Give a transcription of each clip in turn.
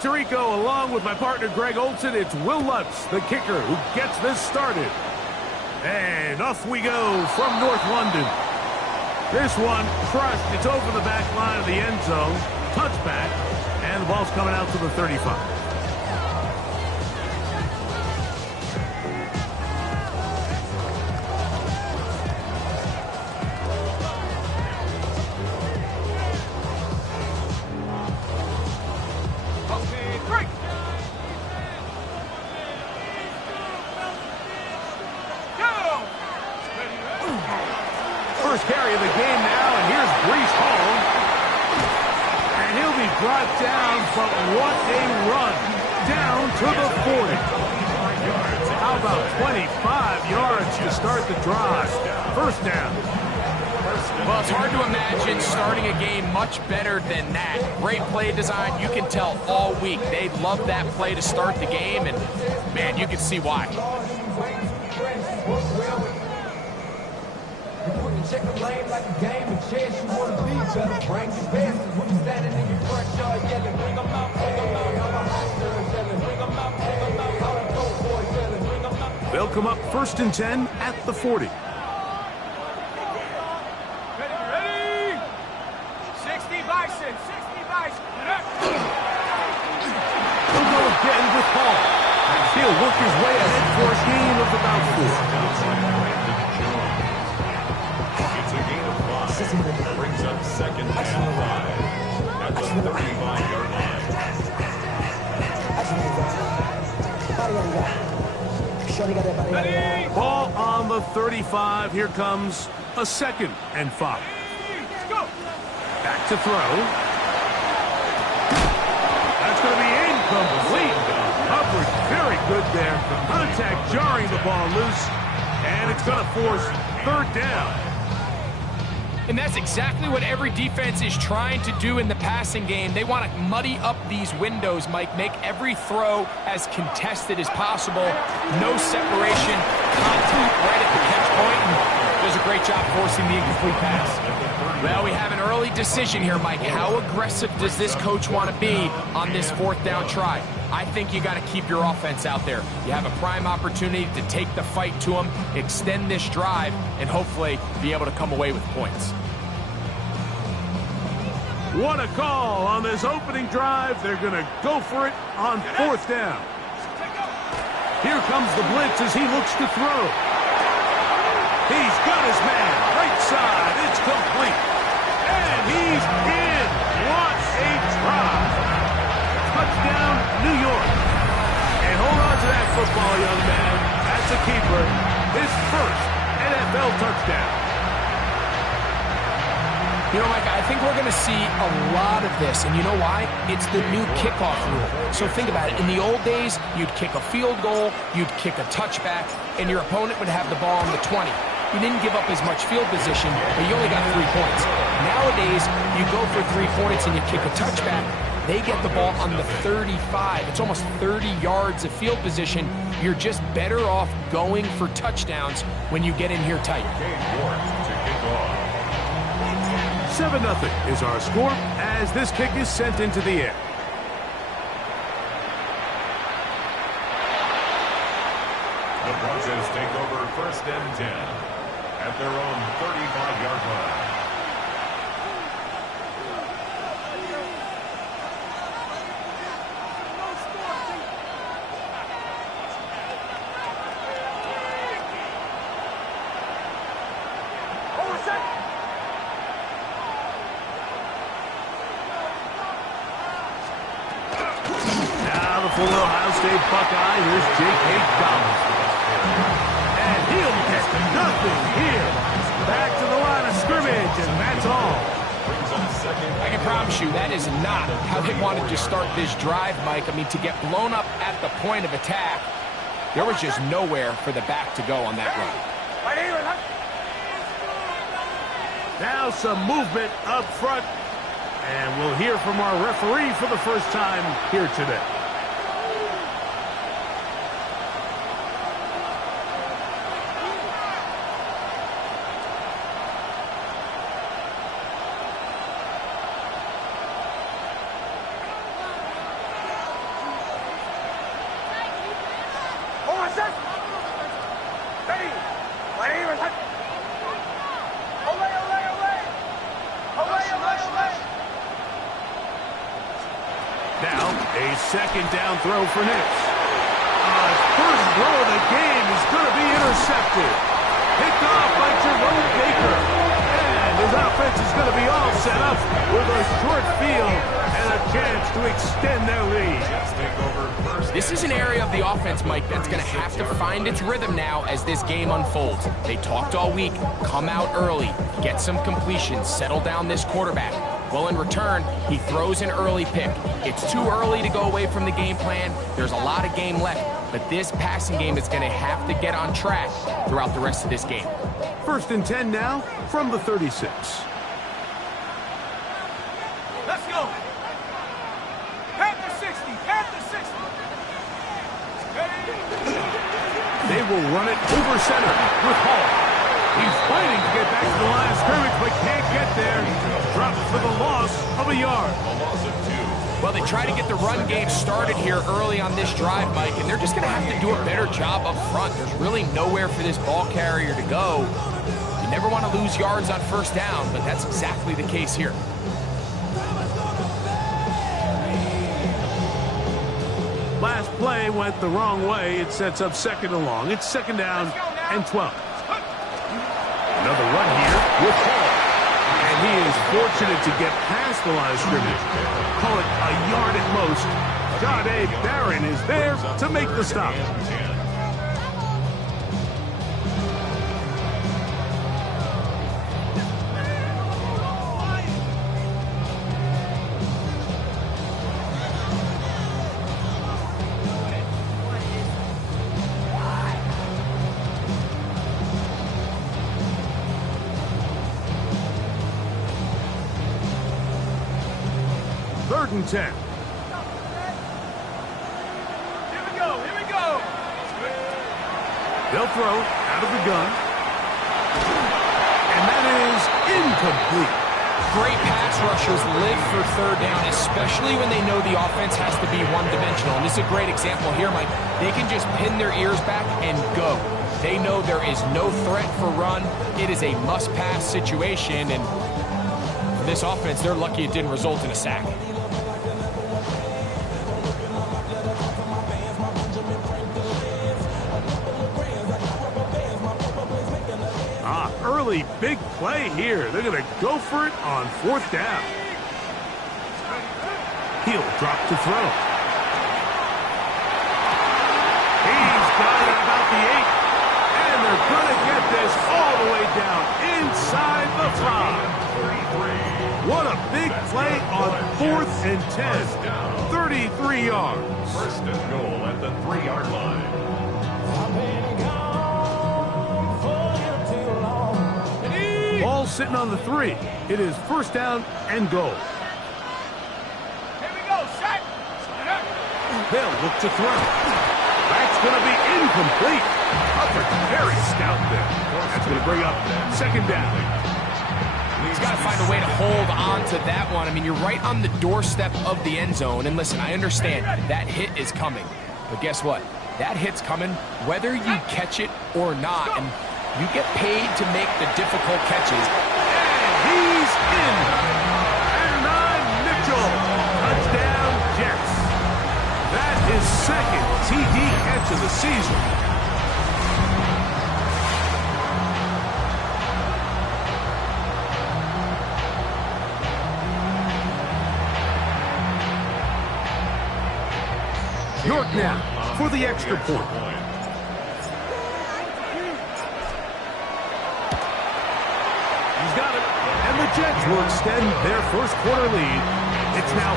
Tirico, along with my partner Greg Olson, it's Will Lutz, the kicker, who gets this started. And off we go from North London. This one crushed. It's over the back line of the end zone. Touchback. And the ball's coming out to the 35. First carry of the game now, and here's Brees Hall. And he'll be brought down, but what a run. Down to the 40. How about 25 yards to start the drive? First down. Well, it's hard to imagine starting a game much better than that. Great play design. You can tell all week they love that play to start the game, and, man, you can see why. Check the lane like a game of chess. You want to be better. Bring your best. When you standing in your front yard yelling, bring them out, bring them out. I'm a hustler yelling, bring them out, bring them out. How the dope boys yelling, bring them out. They'll come up 1st and 10 at the 40. Ready? 60 Bison, 60 Bison. He'll go again with Hall. He'll work his way ahead for a gain of about 4. Brings up 2nd and 5 at the 35-yard line. Ball on the 35. Here comes a 2nd and 5. Back to throw. That's going to be incomplete. Coverage very good there. Contact jarring the ball loose. And it's going to force 3rd down. And that's exactly what every defense is trying to do in the passing game. They want to muddy up these windows, Mike, make every throw as contested as possible. No separation, contact right at the catch point, and does a great job forcing the incomplete pass. Well, we have an early decision here, Mike. How aggressive does this coach want to be on this 4th down try? I think you got to keep your offense out there. You have a prime opportunity to take the fight to them, extend this drive, and hopefully be able to come away with points. What a call on this opening drive. They're going to go for it on 4th down. Here comes the blitz as he looks to throw. He's got his man. Right side. It's complete. And he's in. What a try. Touchdown, New York. And hold on to that football, young man. That's a keeper. His first NFL touchdown. You know, Mike, I think we're going to see a lot of this, and you know why? It's the new kickoff rule. So think about it. In the old days, you'd kick a field goal, you'd kick a touchback, and your opponent would have the ball on the 20. You didn't give up as much field position, but you only got 3 points. Nowadays, you go for 3 points and you kick a touchback. They get the ball on the 35. It's almost 30 yards of field position. You're just better off going for touchdowns when you get in here tight. 7-0 is our score as this kick is sent into the air. The Broncos take over 1st and 10 at their own 35-yard line. For the Ohio State Buckeye, here's J.K. Dobbins. And he'll get nothing here. Back to the line of scrimmage, and that's all. I can promise you that is not how they wanted to start this drive, Mike. I mean, to get blown up at the point of attack, there was just nowhere for the back to go on that run. Now some movement up front, and we'll hear from our referee for the first time here today. Ready. Ready. Away, away, away. Away, away, away. Now, a second down throw for Nix. First throw of the game is going to be intercepted. Picked off by Jerome Baker. And his offense is going to be all set up with a short field and a chance to extend their lead. This is an area of the offense, Mike, that's going to have to find its rhythm now as this game unfolds. They talked all week, come out early, get some completions, settle down this quarterback. Well, in return, he throws an early pick. It's too early to go away from the game plan. There's a lot of game left, but this passing game is going to have to get on track throughout the rest of this game. 1st and 10 now from the 36. Let's go. Panther 60. Panther 60. They will run it over center with Hall. He's fighting to get back to the line of scrimmage, but can't get there. Dropped for the loss of a yard. Well, they try to get the run game started here early on this drive, Mike, and they're just going to have to do a better job up front. There's really nowhere for this ball carrier to go. You never want to lose yards on 1st down, but that's exactly the case here. Last play went the wrong way. It sets up 2nd and long. It's 2nd down and 12. Another run here with Hall. And he is fortunate to get past the line of scrimmage. Call it a yard at most. Jahdae Barron is there to make the stop. Third and 10. Here we go. Here we go. They'll throw out of the gun. And that is incomplete. Great pass rushers live for 3rd down, especially when they know the offense has to be one-dimensional. And this is a great example here, Mike. They can just pin their ears back and go. They know there is no threat for run. It is a must-pass situation, and for this offense, they're lucky it didn't result in a sack. Early big play here. They're going to go for it on 4th down. He'll drop to throw. He's got it about the 8. And they're going to get this all the way down inside the 5. What a big play on 4th and 10. 33 yards. 1st and goal at the 3-yard line. Ball sitting on the 3. It is 1st down and goal. Here we go. Set. They'll look to throw. That's going to be incomplete. Upper very stout there. That's going to bring up 2nd down. He's got to find a way to hold on to that one. I mean, you're right on the doorstep of the end zone. And listen, I understand that hit is coming. But guess what? That hit's coming whether you catch it or not. And you get paid to make the difficult catches. And he's in. And Mitchell. Touchdown, Jets. That is 2nd TD catch of the season. York now for the extra point. Got it. And the Jets will extend their 1st quarter lead. It's now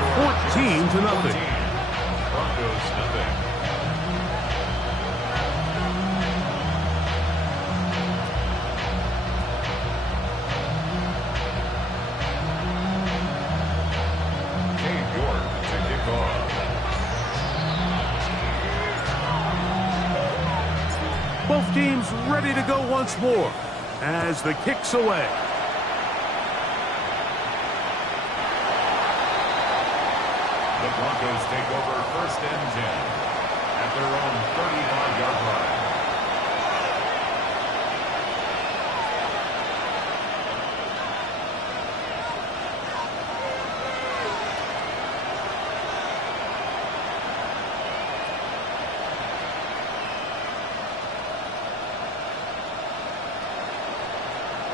14-0. Broncos 0. York to kick off. Both teams ready to go once more as the kick's away. The Broncos take over 1st and 10 at their own 35-yard line.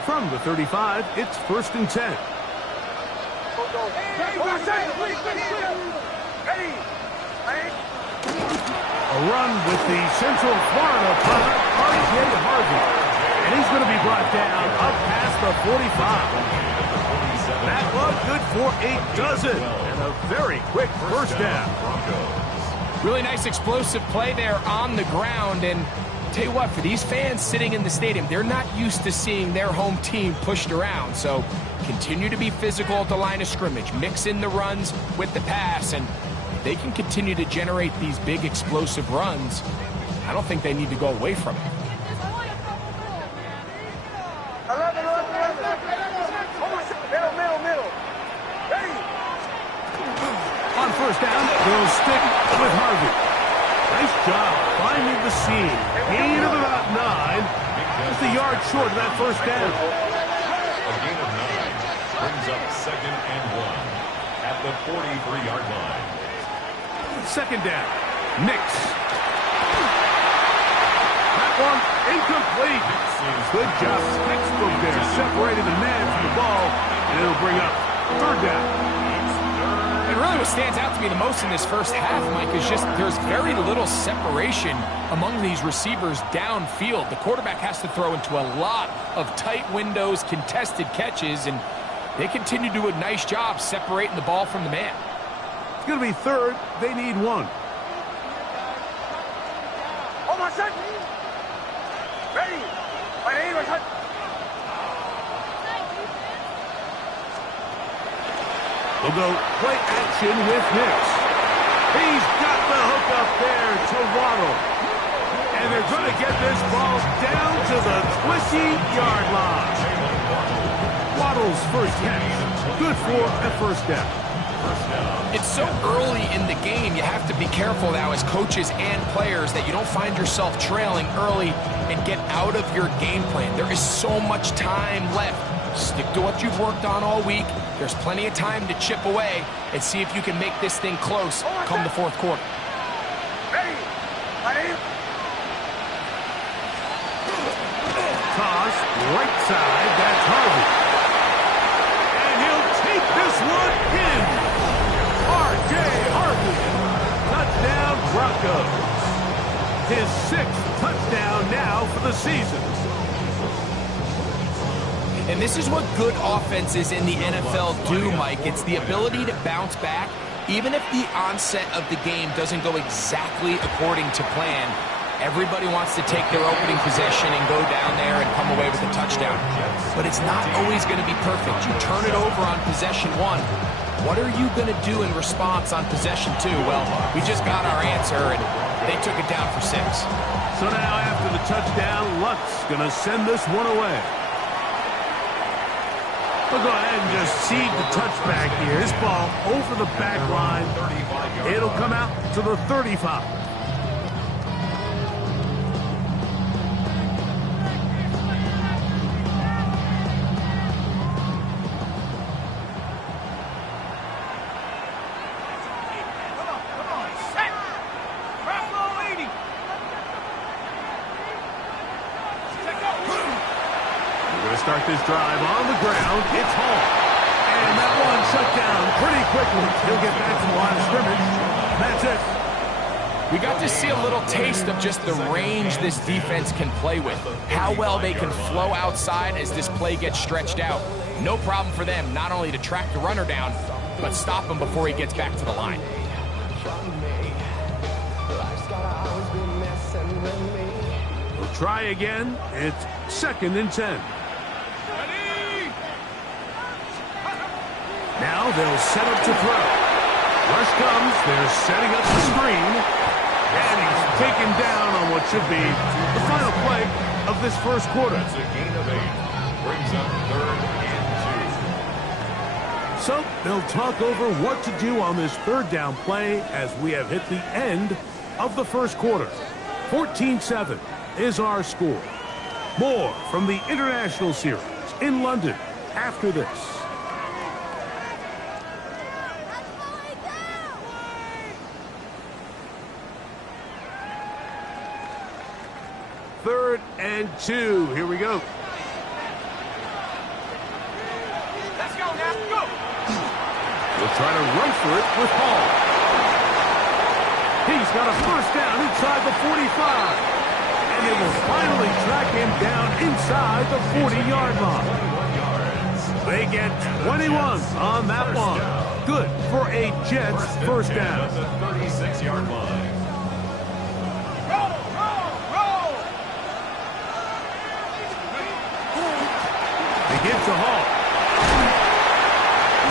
From the 35, it's 1st and 10. A run with the Central Florida product, R.J. Harvey. And he's going to be brought down up past the 45. That one good for a dozen. And a very quick first down. Really nice explosive play there on the ground. And tell you what, for these fans sitting in the stadium, they're not used to seeing their home team pushed around. So continue to be physical at the line of scrimmage. Mix in the runs with the pass. And they can continue to generate these big explosive runs. I don't think they need to go away from it. On first down, they'll stick with Harvey. Nice job finding the seam. Gain of about 9. Just a yard short of that first down. A gain of 9 brings up 2nd and 1 at the 43-yard line. 2nd down. Nix. That one incomplete. Good job. Textbook there. Separating the man from the ball. And it'll bring up 3rd down. And really what stands out to me the most in this first half, Mike, is just there's very little separation among these receivers downfield. The quarterback has to throw into a lot of tight windows, contested catches, and they continue to do a nice job separating the ball from the man. It's going to be 3rd. They need 1. Ready. We'll go play action with Nix. He's got the hook up there to Waddle. And they're going to get this ball down to the 20-yard line. Waddle's first catch. Good for a first down. It's so early in the game, you have to be careful now as coaches and players that you don't find yourself trailing early and get out of your game plan. There is so much time left. Stick to what you've worked on all week. There's plenty of time to chip away and see if you can make this thing close come the 4th quarter. Toss, right side, that's Harvey. And he'll take this one in. R.J. Harvey. Touchdown, Broncos. His 6th touchdown now for the season. And this is what good offenses in the NFL do, Mike. It's the ability to bounce back, even if the onset of the game doesn't go exactly according to plan. Everybody wants to take their opening possession and go down there and come away with a touchdown. But it's not always going to be perfect. You turn it over on possession 1. What are you going to do in response on possession 2? Well, we just got our answer, and they took it down for 6. So now after the touchdown, Luck's going to send this one away. We'll go ahead and just seed the touchback here. This ball over the back line. It'll come out to the 35. Start this drive on the ground. It's Hall. And that one shut down pretty quickly. He'll get back to the line of scrimmage. That's it. We got to see a little taste of just the range this defense can play with. How well they can flow outside as this play gets stretched out. No problem for them not only to track the runner down, but stop him before he gets back to the line. We'll try again. It's 2nd and 10. Now they'll set up to throw. Rush comes. They're setting up the screen. And he's taken down on what should be the final play of this first quarter. That's a gain of 8. Brings up 3rd and 2. So they'll talk over what to do on this 3rd down play as we have hit the end of the first quarter. 14-7 is our score. More from the International Series in London after this. Third and 2. Here we go. try to run for it with Hall. He's got a first down inside the 45. And they will finally track him down inside the 40-yard line. They get 21 on that one. Good for a Jets first down. The 36-yard line. Roll, roll, roll. They give to Hall.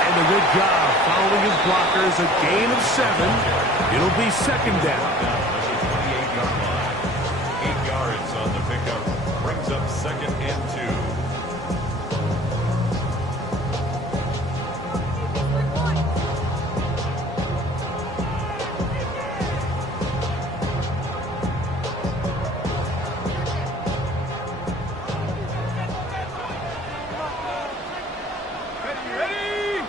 And a good job following his blockers. A gain of 7. It'll be second down. That's a 28-yard line. 8 yards on the pickup. Brings up second and 2. Ready?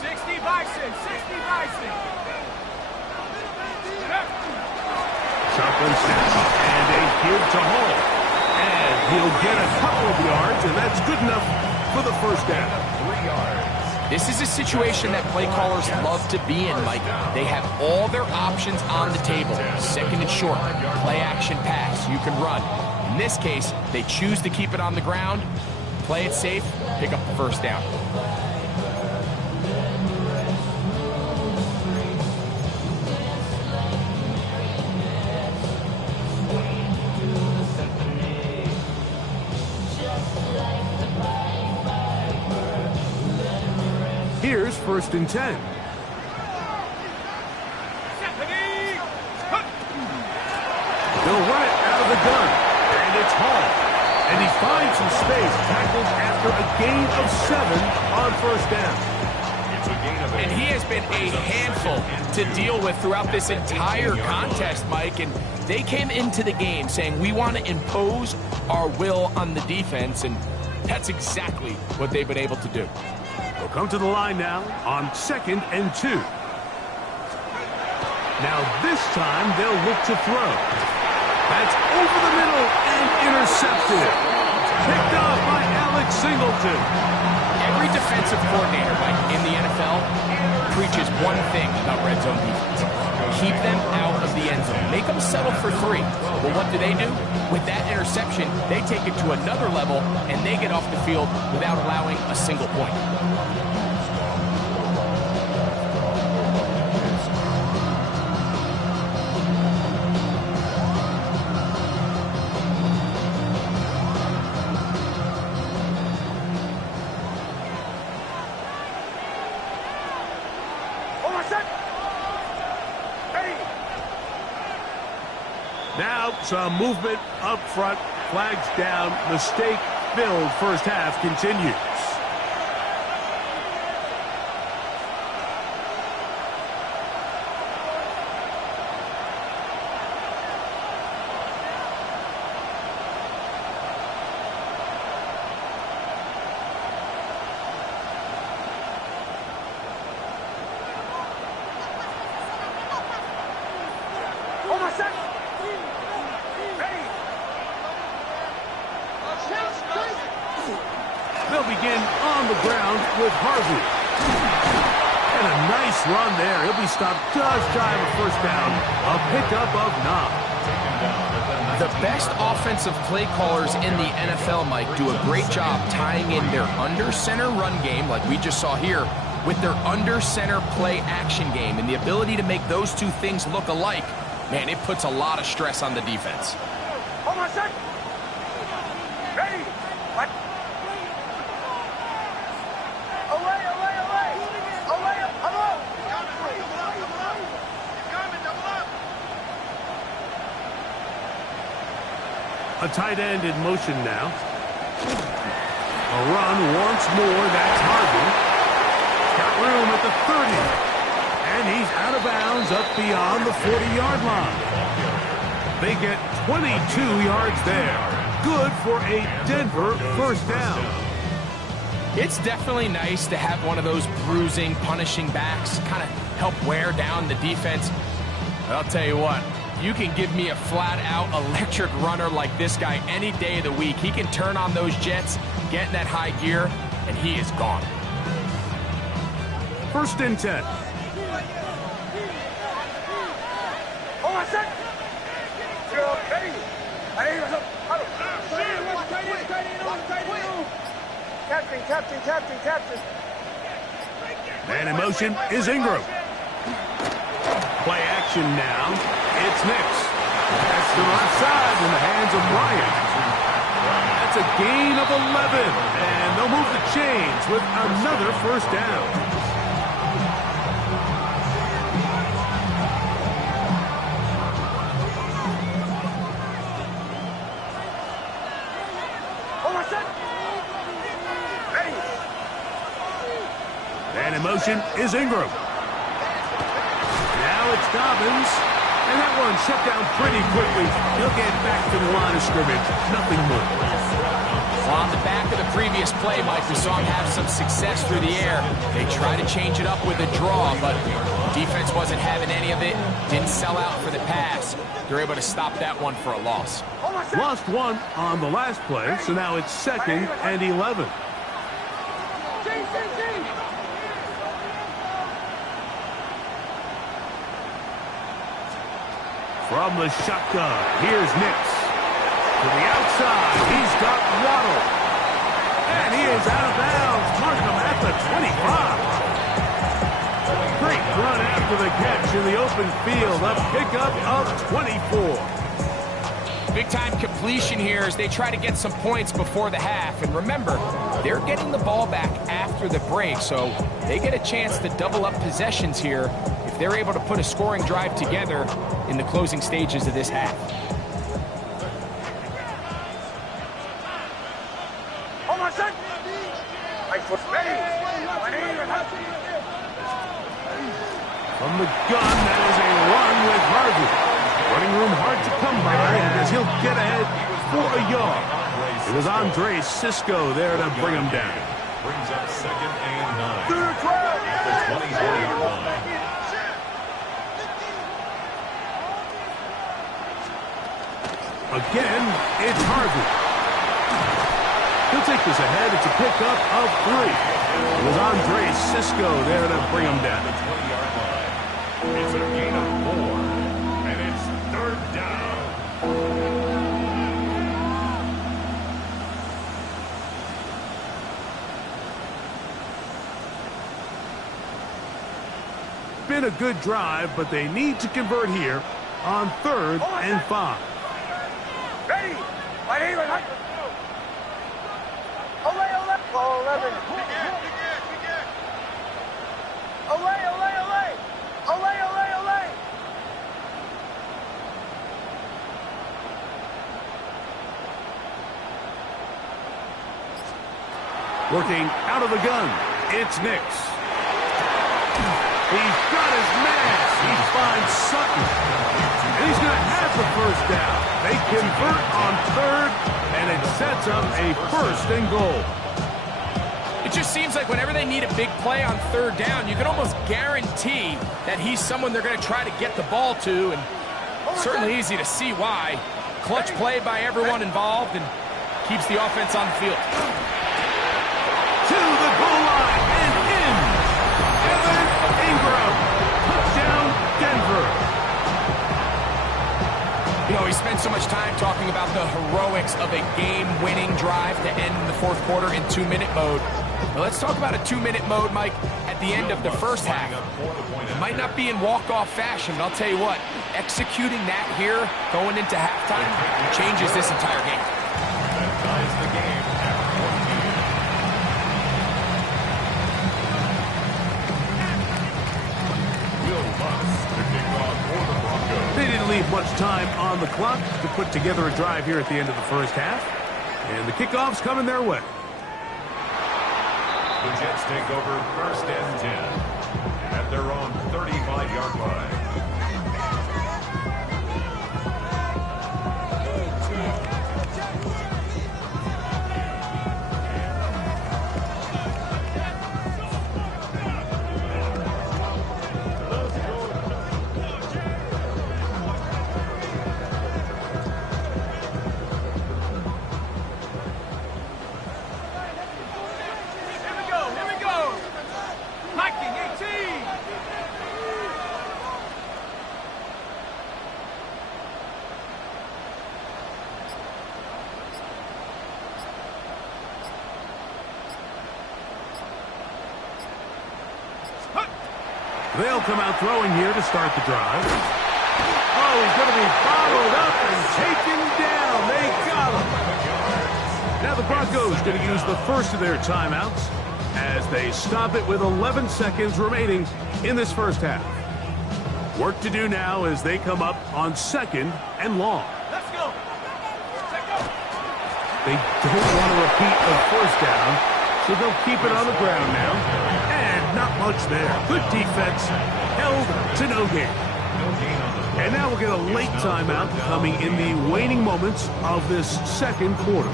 60 Bison, 60 Bison. Shotgun snap and a give to Hall. And he'll get a couple of yards, and that's good enough for the first down. 3 yards. This is a situation that play callers love to be in, Mike. They have all their options on the table. Second and short, play action pass, you can run. In this case, they choose to keep it on the ground, play it safe, pick up the first down. Here's first and 10. Ready? They'll run it out of the gun. And it's Hall. And he finds some space, tackled after a gain of 7 on first down. It's a gain of 8. And he has been a handful to deal with throughout this entire contest, Mike. And they came into the game saying, we want to impose our will on the defense. And that's exactly what they've been able to do. They'll come to the line now on second and 2. Now this time they'll look to throw. That's over the middle and intercepted. Picked off by Alex Singleton. Every defensive coordinator, Mike, in the NFL preaches one thing about red zone defense. Keep them out of the end zone. Make them settle for 3. Well, what do? With that interception, they take it to another level, and they get off the field without allowing a single point. Now some movement up front. Flags down. Mistake-filled first half continues. They'll begin on the ground with Harvey. And a nice run there. He'll be stopped just shy of a first down. A pickup of 9. The best offensive play callers in the NFL, Mike, do a great job tying in their under-center run game, like we just saw here, with their under-center play action game. And the ability to make those two things look alike, man, it puts a lot of stress on the defense. Hold on a sec. Ready? What? Away, away, away. Away, come on. A tight end in motion now. A run once more. That's Harvey. Got room at the 30. And he's out of bounds up beyond the 40-yard line. They get 22 yards there. Good for a Denver first down. It's definitely nice to have one of those bruising, punishing backs kind of help wear down the defense. But I'll tell you what, you can give me a flat-out electric runner like this guy any day of the week. He can turn on those jets, get in that high gear, and he is gone. First and 10. Captain. And in motion is Ingram. Play action now. It's Nix. That's to the left side in the hands of Ryan. That's a gain of 11. And they'll move the chains with another first down. And in motion is Ingram. Now it's Dobbins. And that one shut down pretty quickly. He'll get back to the line of scrimmage. Nothing more. Well, on the back of the previous play, Mike, we saw him have some success through the air. They tried to change it up with a draw, but defense wasn't having any of it. Didn't sell out for the pass. They're able to stop that one for a loss. Lost one on the last play, so now it's 2nd and 11. From the shotgun, here's Nix. To the outside, he's got Waddle. And he is out of bounds. Mark him at the 25. Great run after the catch in the open field. A pickup of 24. Big-time completion here as they try to get some points before the half. And remember, they're getting the ball back after the break, so they get a chance to double up possessions here if they're able to put a scoring drive together in the closing stages of this half. From the gun, that is a run with Harvey. Running room hard to come by as he'll get ahead for a yard. It was Andre Cisco there to bring him down. Brings up 2nd and 9. At the 20-yard line. Again, it's Harvey. He'll take this ahead. It's a pickup of 3. It was Andre Cisco there to bring him down. The 20-yard line. It's a gain of 4. And it's 3rd down. Been a good drive, but they need to convert here on 3rd and 5. Ready? Ball 11. Olay. Working out of the gun, it's Nix. He's got his man. He finds Sutton. And he's going to have the first down. They convert on 3rd, and it sets up a 1st and goal. It just seems like whenever they need a big play on 3rd down, you can almost guarantee that he's someone they're going to try to get the ball to, and certainly easy to see why. Clutch play by everyone involved and keeps the offense on the field. To the goal line and in. Evan Ingram. Touchdown, Denver. You know, we spent so much time talking about the heroics of a game-winning drive to end the 4th quarter in 2-minute mode. Well, let's talk about a 2-minute mode, Mike, at the end of the first half. It might not be in walk-off fashion, but I'll tell you what, executing that here, going into halftime, changes this entire game. That ties the game at 14. Will Lutz to kick off for the Broncos. They didn't leave much time on the clock to put together a drive here at the end of the first half. And the kickoff's coming their way. The Jets take over 1st and 10 at their own 35-yard line. Here we go. Hiking 18. They'll come out throwing here to start the drive. Oh, he's going to be bottled up and taken down. They got him. Now the Broncos going to use the first of their timeouts as they stop it with 11 seconds remaining in this first half. Work to do now as they come up on 2nd and long. Let's go. They don't want to repeat a first down, so they'll keep it on the ground now. And not much there. Good defense, held to no gain. And now we'll get a late timeout coming in the waning moments of this second quarter.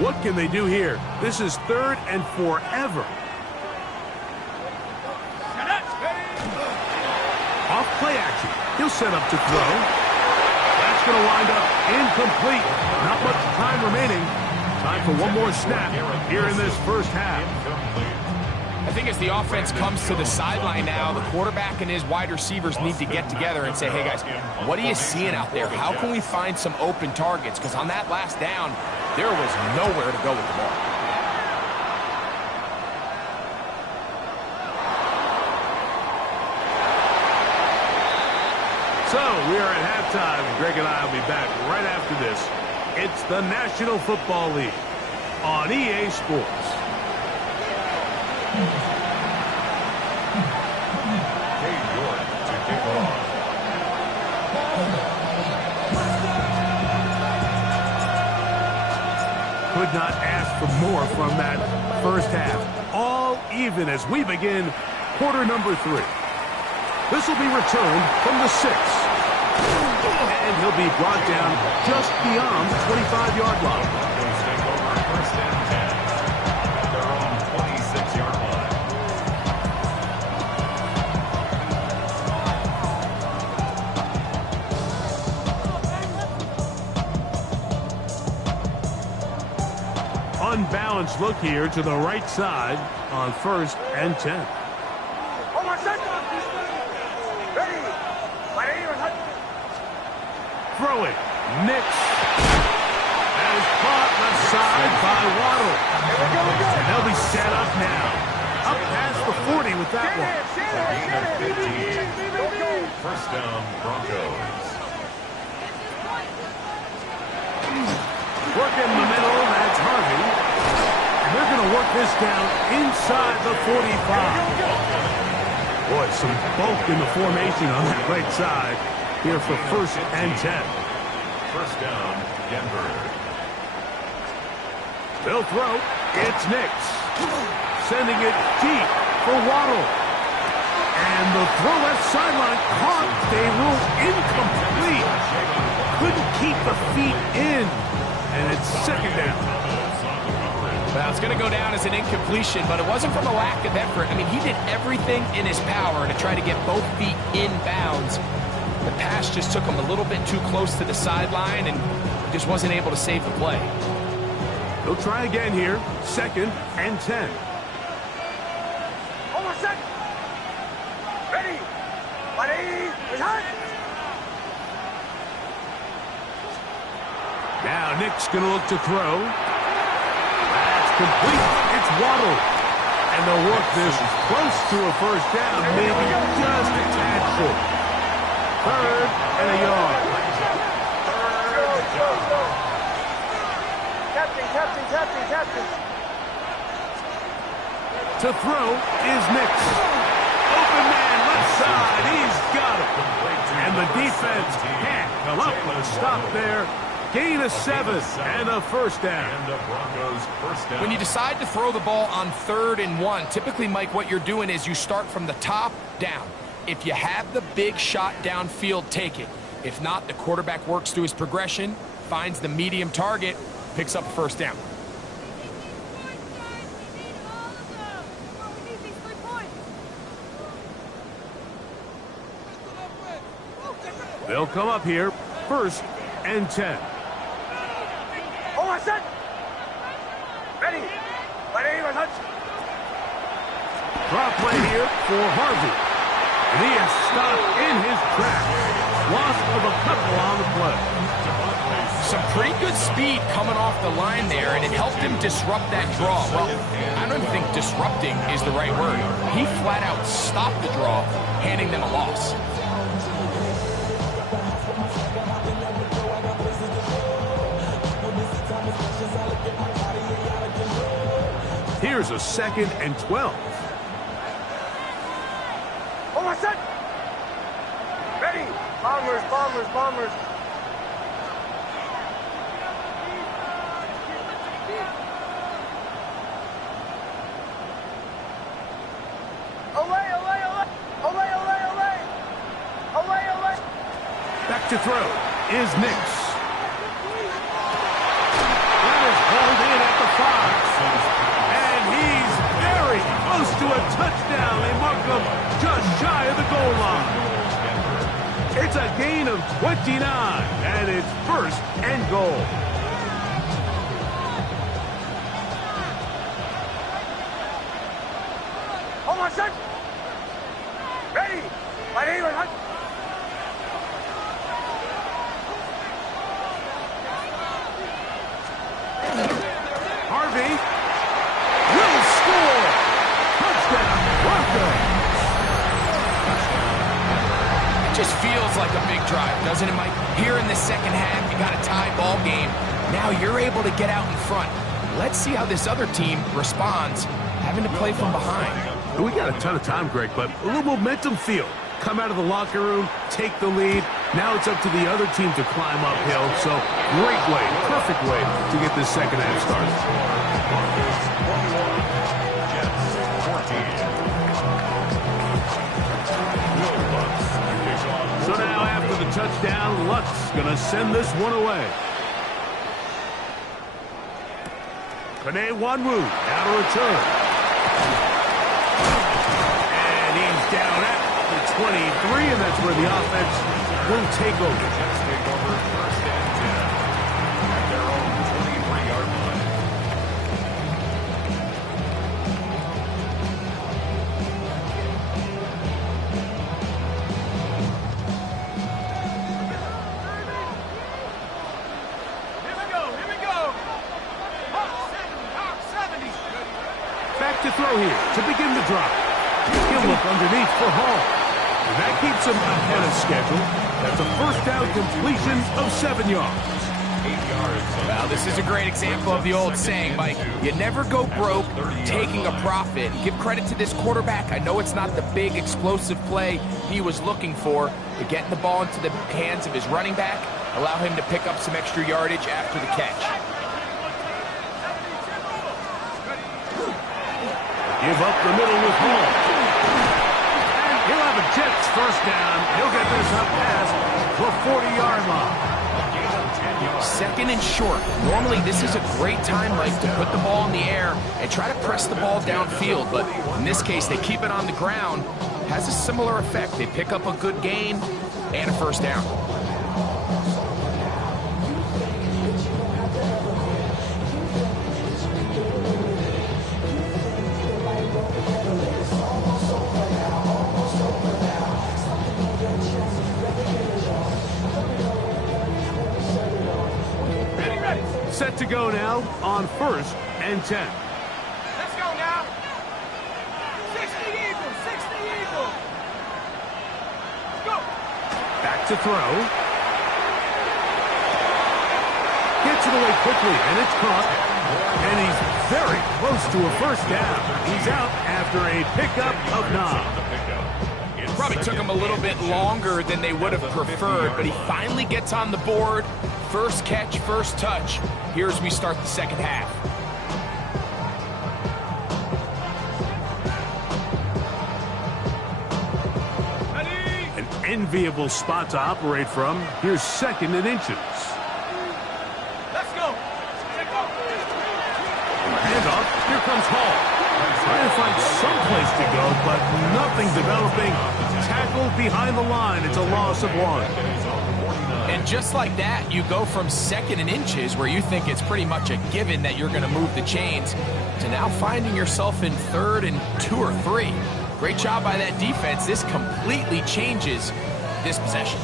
What can they do here? This is 3rd and forever. Off play action. He'll set up to throw. That's going to wind up incomplete. Not much time remaining. Time for one more snap here in this first half. I think as the offense comes to the sideline now, the quarterback and his wide receivers need to get together and say, hey guys, what are you seeing out there? How can we find some open targets? Because on that last down, there was nowhere to go with the ball. So we are at halftime, and Greg and I will be back right after this. It's the National Football League on EA Sports. Could not ask for more from that first half. All even as we begin quarter number 3. This will be returned from the 6. And he'll be brought down just beyond the 25-yard line. Take over 1st and 10 at their own 26-yard line. Unbalanced look here to the right side on 1st and 10. On my set. Ready. Throwing. Nix. That is caught left side by Waddle. And they'll be set up now. Up past the 40 with that one. Gain of 15. 1st down, Broncos. Work in the middle, that's Harvey. And they're going to work this down inside the 45. Boy, some bulk in the formation on that right side here for 1st and 10. 1st down, Denver. They'll throw. It's Nix. Sending it deep for Waddle. And the throw left sideline caught. They rule incomplete. Couldn't keep the feet in. And it's 2nd down. Well, it's going to go down as an incompletion, but it wasn't from a lack of effort. I mean, he did everything in his power to try to get both feet in bounds. The pass just took him a little bit too close to the sideline, and he just wasn't able to save the play. They'll try again here. 2nd and 10. On my set. Ready. Return. Now Nick's going to look to throw. That's complete. It's Waddle. And they'll work this close to a first down, maybe just a tad short. 3rd and a yard. Captain. To throw is Nix. Open man left side. He's got it. And the defense can't come up with a stop there. Gain of 7 and a 1st down. And the Broncos 1st down. When you decide to throw the ball on 3rd and 1, typically, Mike, what you're doing is you start from the top down. If you have the big shot downfield, take it. If not, the quarterback works through his progression, finds the medium target, picks up a 1st down. They'll come up here. 1st and 10. On my set. Ready. Return. Drop play here for Harvey. And he is stopped in his tracks. Loss of a couple on the play. Some pretty good speed coming off the line there, and it helped him disrupt that draw. Well, I don't even think disrupting is the right word. He flat out stopped the draw, handing them a loss. Here's a 2nd and 12. Oh, my son! Ready! Bombers, bombers, bombers. Olay, olay, olay! Olay, olay, olay! Olay, olay! Back to throw is Nix. That is hauled in at the 5. And he's very close to a touchdown. They mark him just shy of the goal line. It's a gain of 29, and it's 1st and goal. Oh, my son! Ready! My name is... Harvey will score. Touchdown, Broncos. It just feels like a big drive, doesn't it, Mike? Here in the second half, you got a tie ball game. Now you're able to get out in front. Let's see how this other team responds, having to play from behind. We got a ton of time, Greg, but a little momentum feel. Come out of the locker room, take the lead. Now it's up to the other team to climb uphill. So great way, perfect way to get this second half started. So now after the touchdown, Luck's going to send this one away. Panay Wanwu out of return. And he's down at the 23, and that's where the offense will take over. Jets take over 1st and 10 at their own 23-yard line. Back to throw here to begin the drive. He'll look underneath for Hall. And that keeps him ahead of schedule. That's a 1st down completion of 7 yards. 8 yards. Well, this is a great example of the old saying, Mike. You never go broke taking a profit. Give credit to this quarterback. I know it's not the big explosive play he was looking for, but getting the ball into the hands of his running back, allow him to pick up some extra yardage after the catch. Give up the middle with Hall. And he'll have a Jets 1st down. He'll get this up past the 40-yard line. 2nd and short. Normally, this is a great time, Mike, to put the ball in the air and try to press the ball downfield. But in this case, they keep it on the ground. Has a similar effect. They pick up a good gain and a 1st down. Set to go now on 1st and 10. Let's go now! 60 Eagles! 60 Eagles! Go! Back to throw. Gets it away quickly, and it's caught. And he's very close to a 1st down. He's out after a pickup of 9. Probably took him a little bit longer than they would have preferred, but he finally gets on the board. 1st catch, 1st touch. Here as we start the second half. An enviable spot to operate from. Here's 2nd and inches. Let's go! Let's go! Handoff. Here comes Hall. Trying to find some place to go, but nothing developing. Tackled behind the line. It's a loss of 1. And just like that, you go from 2nd and inches, where you think it's pretty much a given that you're going to move the chains, to now finding yourself in 3rd and 2 or 3. Great job by that defense. This completely changes this possession.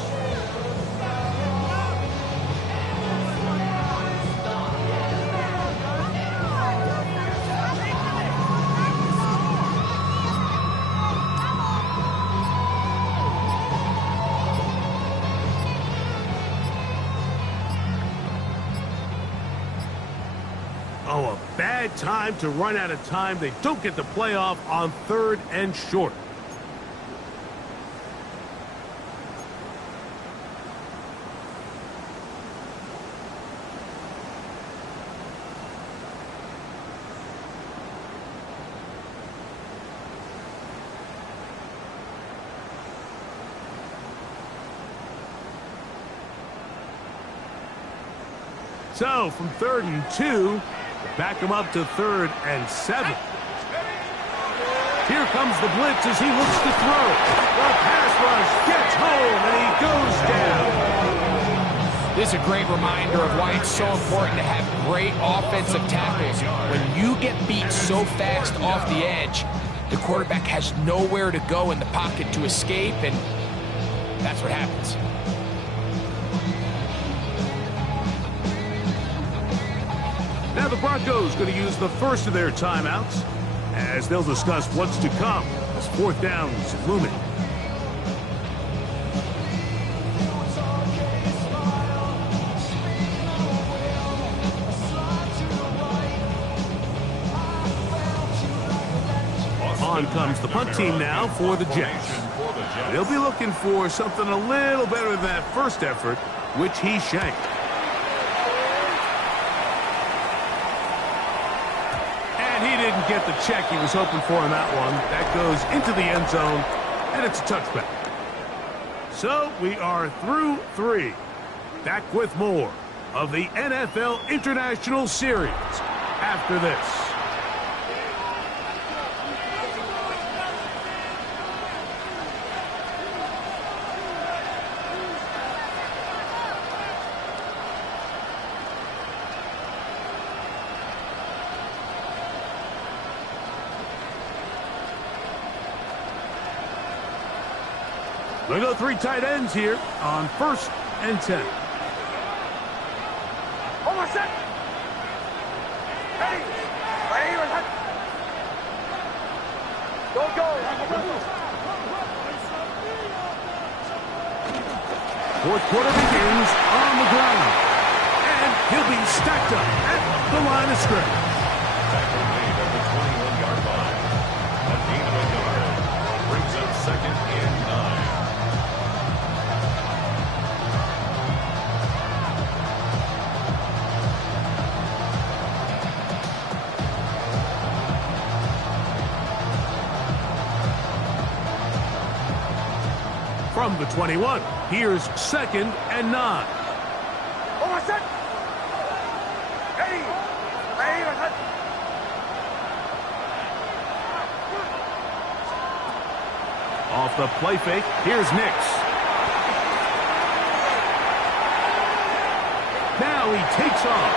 Now a bad time to run out of time. They don't get the playoff on 3rd and short. So, from 3rd and 2, back him up to 3rd and 7. Here comes the blitz as he looks to throw. The pass rush gets home, and he goes down. This is a great reminder of why it's so important to have great offensive tackles. When you get beat so fast off the edge, the quarterback has nowhere to go in the pocket to escape, and that's what happens. Now the Broncos going to use the first of their timeouts as they'll discuss what's to come as 4th down is looming. On comes the punt team now for the Jets. They'll be looking for something a little better than that first effort, which he shanked. He didn't get the check he was hoping for in that one. That goes into the end zone, and it's a touchback. So we are through 3. Back with more of the NFL International Series after this. They go 3 tight ends here on 1st and 10. Hold on a sec. Hey, go. 4th quarter begins on the ground. And he'll be stacked up at the line of scrimmage. Tackle made at the 21-yard line. A gain of a yard brings up 2nd and 9. From the 21, here's 2nd and 9. Hold on a sec. Hey, Off the play fake, here's Nix. Now he takes off,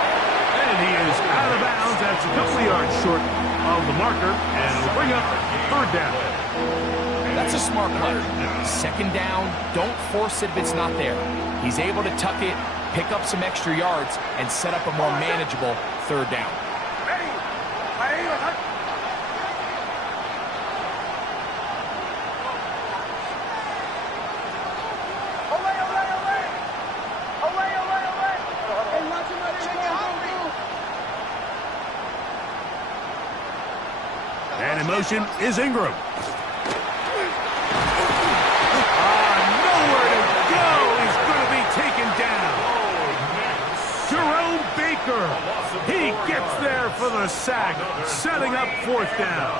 and he is out of bounds. That's a couple of yards short of the marker, and it'll bring up 3rd down. That's a smart play. 2nd down, don't force it if it's not there. He's able to tuck it, pick up some extra yards, and set up a more manageable 3rd down. And in motion is Ingram. He gets there for the sack, setting up 4th down.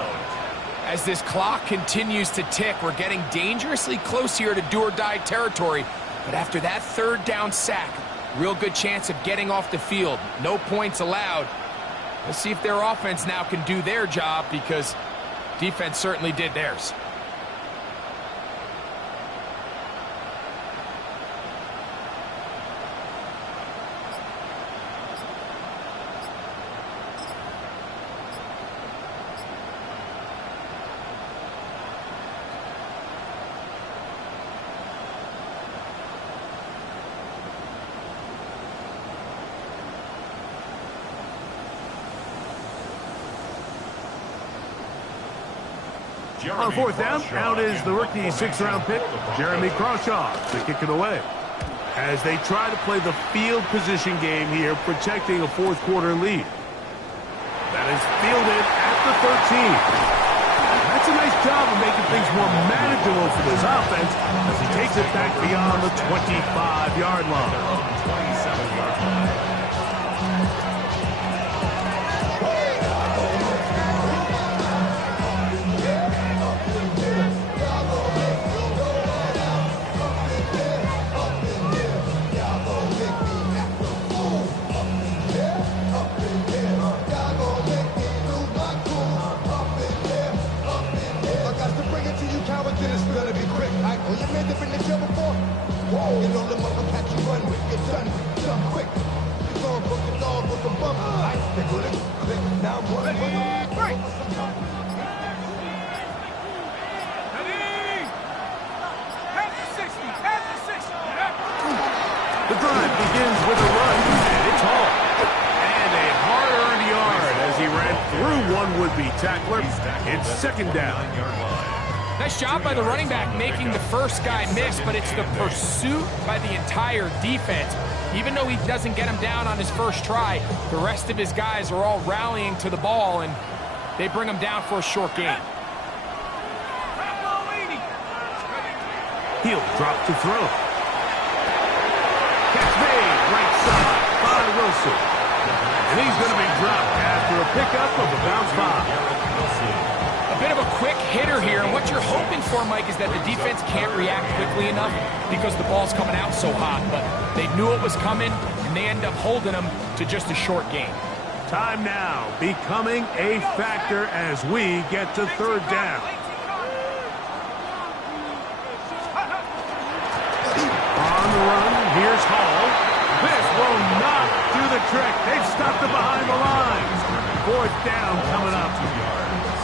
As this clock continues to tick, we're getting dangerously close here to do-or-die territory. But after that 3rd down sack, real good chance of getting off the field. No points allowed. Let's see if their offense now can do their job, because defense certainly did theirs. On 4th down, out is the rookie 6th-round pick, Jeremy Crawshaw, to kick it away. As they try to play the field position game here, protecting a 4th quarter lead. That is fielded at the 13. That's a nice job of making things more manageable for this offense as he takes it back beyond the 25-yard line. 27-yard line. The drive begins with a run, and it's Hall. And a hard-earned yard as he ran through one would-be tackler. It's second down. Nice job by the running back making the first guy miss, but it's the pursuit by the entire defense. Even though he doesn't get him down on his first try, the rest of his guys are all rallying to the ball, and they bring him down for a short gain. He'll drop to throw. Catch made, right side by Wilson. And he's going to be dropped after a pickup of about 5. A bit of a quick hitter here, and what you're hoping for, Mike, is that the defense can't react quickly enough because the ball's coming out so hot. But they knew it was coming, and they end up holding them to just a short gain. Time now becoming a factor as we get to third down. On the run, here's Hall. This will not do the trick. They've stopped him behind the lines. Fourth down coming up.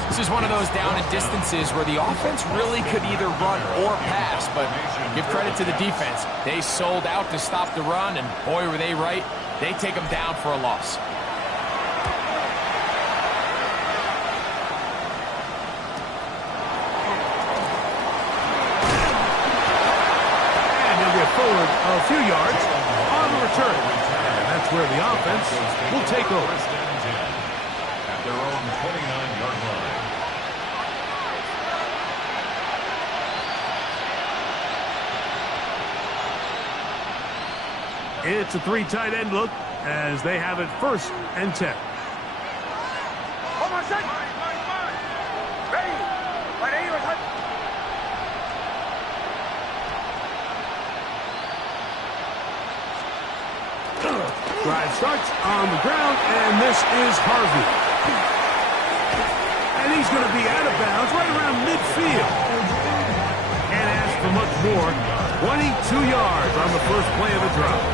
This is one of those down and distances where the offense really could either run or pass, but give credit to the defense. They sold out to stop the run, and boy, were they right. They take them down for a loss. And he'll get forward a few yards on the return. And that's where the offense will take over. At their own 29-yard line. It's a 3 tight end look as they have it 1st and 10. Hold on, set. Ready. Ready. Drive starts on the ground, and this is Harvey. And he's going to be out of bounds right around midfield. Can't ask for much more. 22 yards on the first play of the drive.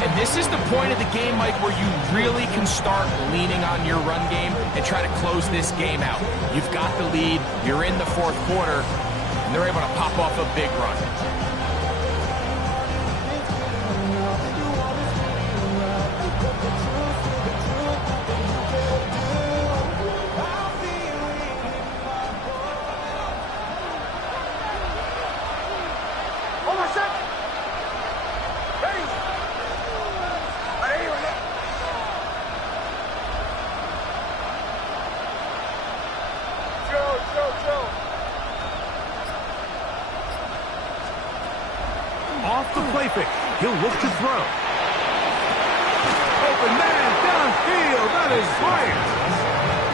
And this is the point of the game, Mike, where you really can start leaning on your run game and try to close this game out. You've got the lead, you're in the 4th quarter, and they're able to pop off a big run. Hold on, set. Ready. Ready. Joe. Off the play fake. He'll look to throw. Open man downfield. That is Bryant.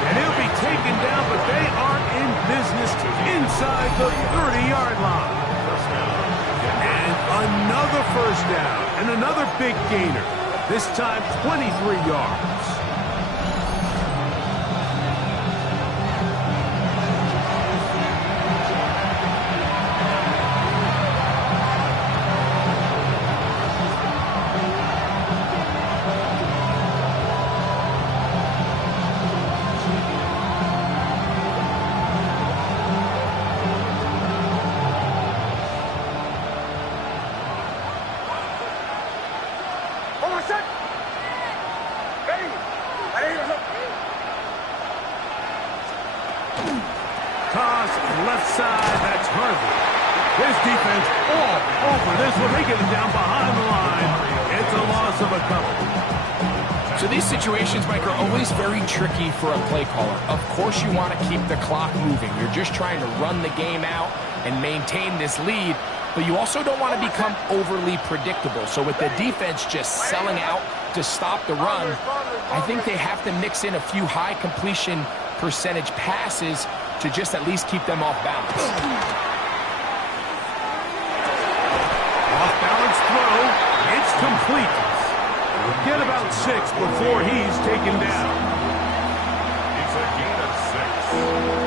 And he'll be taken down, but they are in business inside the 30-yard line. And another first down. And another big gainer. This time 23 yards. Hold on, set. Ready. Toss left side. That's Harvey. His defense all over this one. They get it down behind the line. It's a loss of a couple. So these situations, Mike, are always very tricky for a play caller. Of course you want to keep the clock moving. You're just trying to run the game out and maintain this lead, but you also don't want to become overly predictable. So with the defense just selling out to stop the run, I think they have to mix in a few high completion percentage passes to just at least keep them off balance. Off balance throw. It's complete. Get about 6 before he's taken down. It's a gain of 6.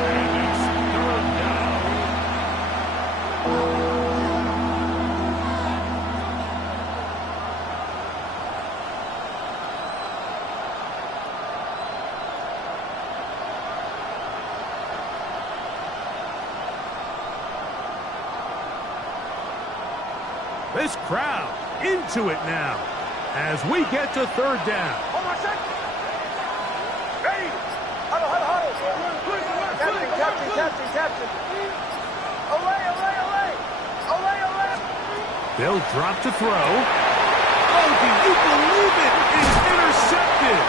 And it's 3rd down. This crowd into it now as we get to 3rd down. Hold on a sec. Ready. Huddle, huddle, huddle. Captain. Olay. They'll drop to throw. Oh, do you believe it? It's intercepted.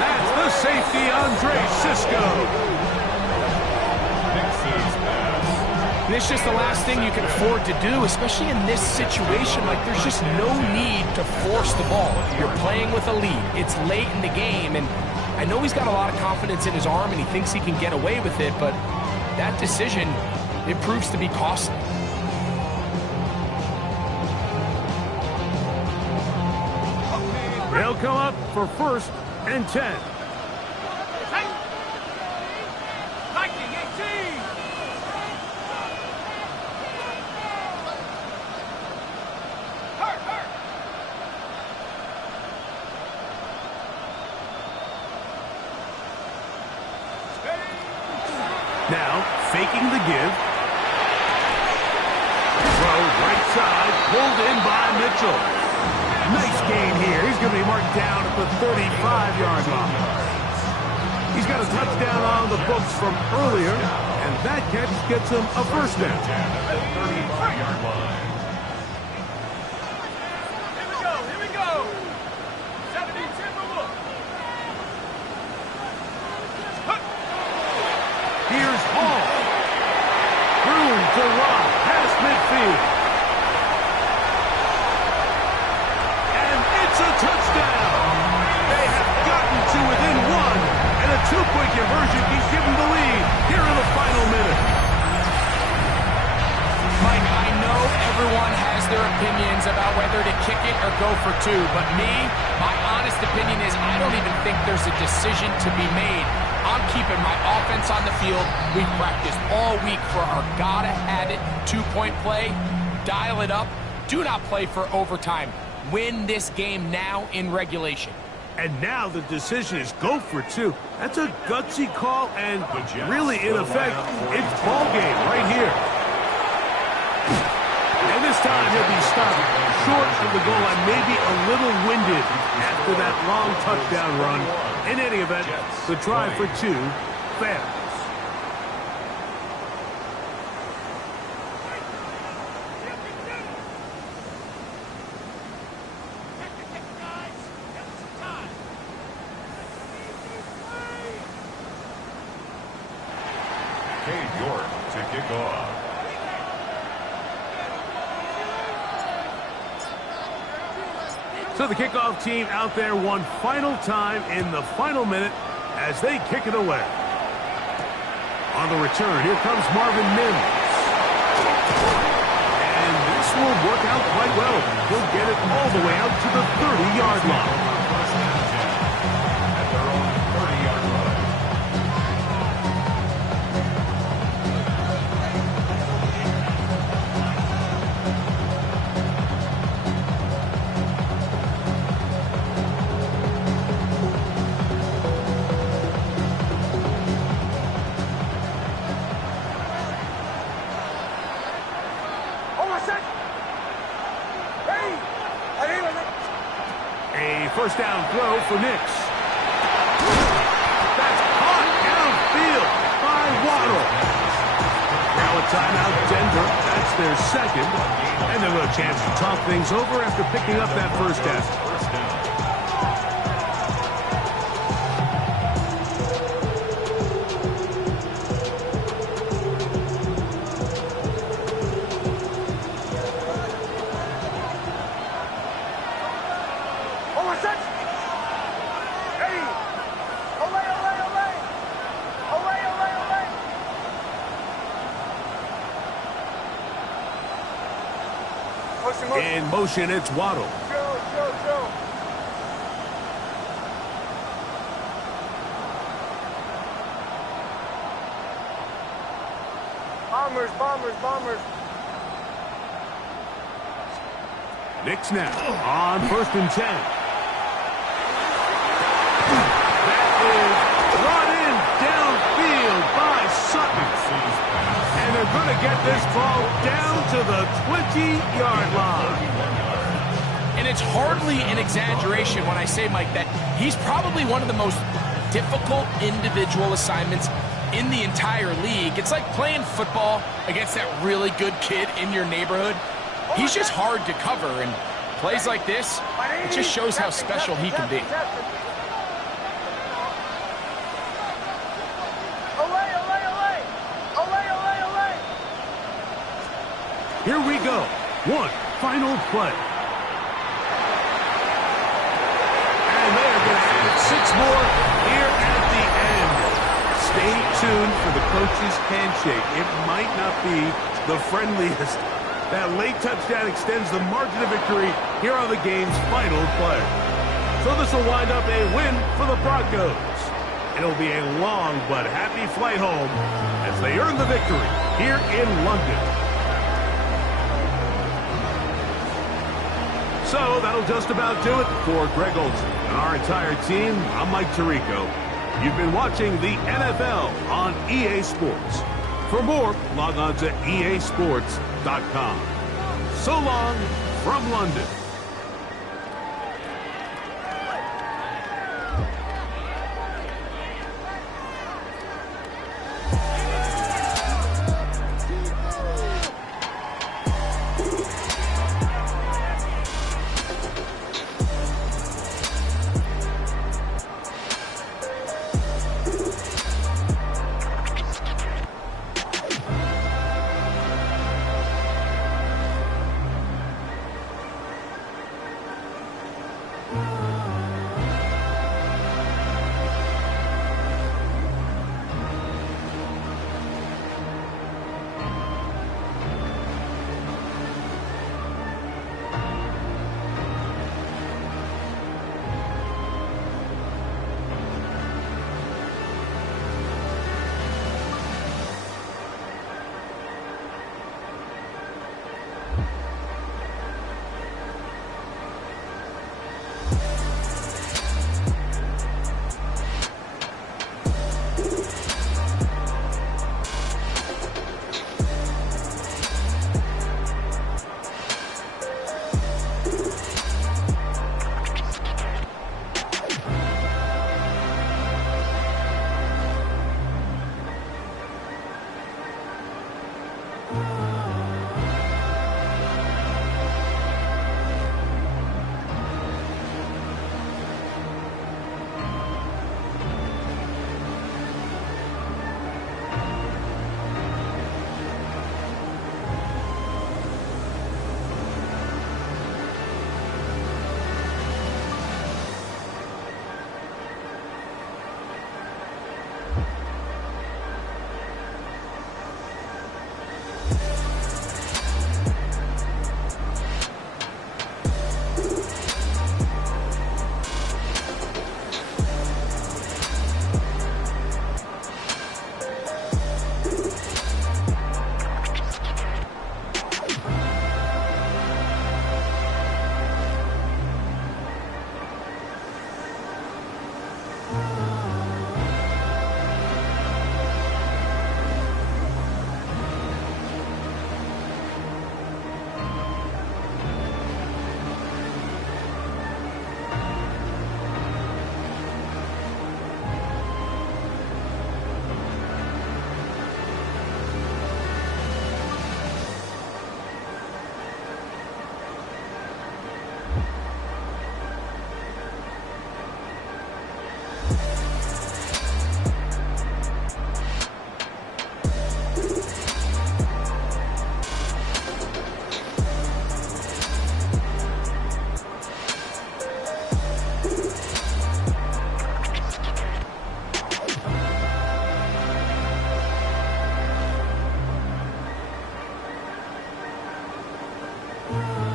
That's the safety, Andre Cisco. Nix's pass. And it's just the last thing you can afford to do, especially in this situation. Like, there's just no need to force the ball. You're playing with a lead. It's late in the game, and I know he's got a lot of confidence in his arm, and he thinks he can get away with it, but that decision, it proves to be costly. They'll come up for 1st and 10. Now, faking the give. Throw right side, pulled in by Mitchell. Nice gain here. He's going to be marked down at the 35-yard line. He's got a touchdown on the books from earlier, and that catch gets him a 1st down. At the 35-yard line. Here we go. 17 Timberwolves. Here's Hall. Room to run past midfield. And it's a touchdown. They have gotten to within 1, and a 2-point conversion can give them the lead here in the final minute. Mike, I know everyone has their opinions about whether to kick it or go for 2, but my honest opinion is I don't even think there's a decision to be made. I'm keeping my offense on the field. We've practiced all week for our gotta-have-it 2-point play. Dial it up. Do not play for overtime. Win this game now in regulation. And now the decision is go for 2. That's a gutsy call, and really, in effect, it's ball game right here. And this time he'll be stopped short of the goal line, maybe a little winded after that long touchdown run. In any event, the try for 2 fails. Cade York to kick off. So the kickoff team out there one final time in the final minute as they kick it away. On the return, here comes Marvin Mims. And this will work out quite well. He'll get it all the way out to the 30-yard line. At their own 30-yard line. A 1st down throw for Nix. That's caught downfield by Waddle. Now a timeout, Denver. That's their 2nd. And they'll have a chance to talk things over after picking up that 1st down. In motion, it's Waddle. Go. Bombers. Nick snap on 1st and 10. That is brought in downfield by Sutton. And they're going to get this ball down to the 20-yard line. And it's hardly an exaggeration when I say, Mike, that he's probably one of the most difficult individual assignments in the entire league. It's like playing football against that really good kid in your neighborhood. He's just hard to cover, and plays like this, it just shows how special he can be. Here we go. One final play. And they're going to add 6 more here at the end. Stay tuned for the coach's handshake. It might not be the friendliest. That late touchdown extends the margin of victory here on the game's final play. So this will wind up a win for the Broncos. It'll be a long but happy flight home as they earn the victory here in London. So that'll just about do it for Greg Olsen and our entire team. I'm Mike Tirico. You've been watching the NFL on EA Sports. For more, log on to easports.com. So long from London. Bye.